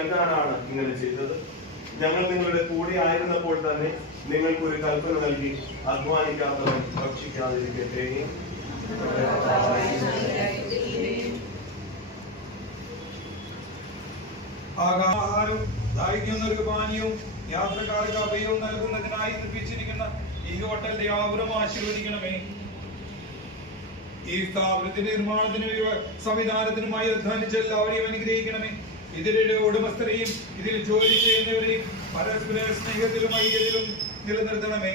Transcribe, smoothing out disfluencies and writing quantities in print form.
നൽകാനാണ് ഇങ്ങനെ ചെയ്തത്. ഞങ്ങൾ നിങ്ങളുടെ കൂടെ ആയിരുന്നപ്പോൾ തന്നെ നിങ്ങൾക്ക് ഒരു കൽപ്പന നൽകി, അധ്വാനിക്കാത്തവൻ ഭക്ഷിക്കാതിരിക്കട്ടെ. ആഹാരവും ദാഹിക്കുന്നവർക്ക് പാനീയവും യാത്രക്കാർക്ക് അഭയവും നൽകുന്നതിനായി നിർമ്മിച്ചിരിക്കുന്ന ഈ ഹോട്ടലിന്റെ യാവരും ആശീർവദിക്കണമേ. ഈ സ്ഥാപനത്തിന്റെ നിർമ്മാണത്തിനും സംവിധാനത്തിനുമായി അധ്വാനിച്ച എല്ലാവരെയും അനുഗ്രഹിക്കണമേ. ഇതിലെ ഉടമസ്ഥരെയും ഇതിൽ ജോലി ചെയ്യുന്നവരെയും പരസ്പര സ്നേഹത്തിലും ഐക്യത്തിലും നിലനിർത്തണമേ.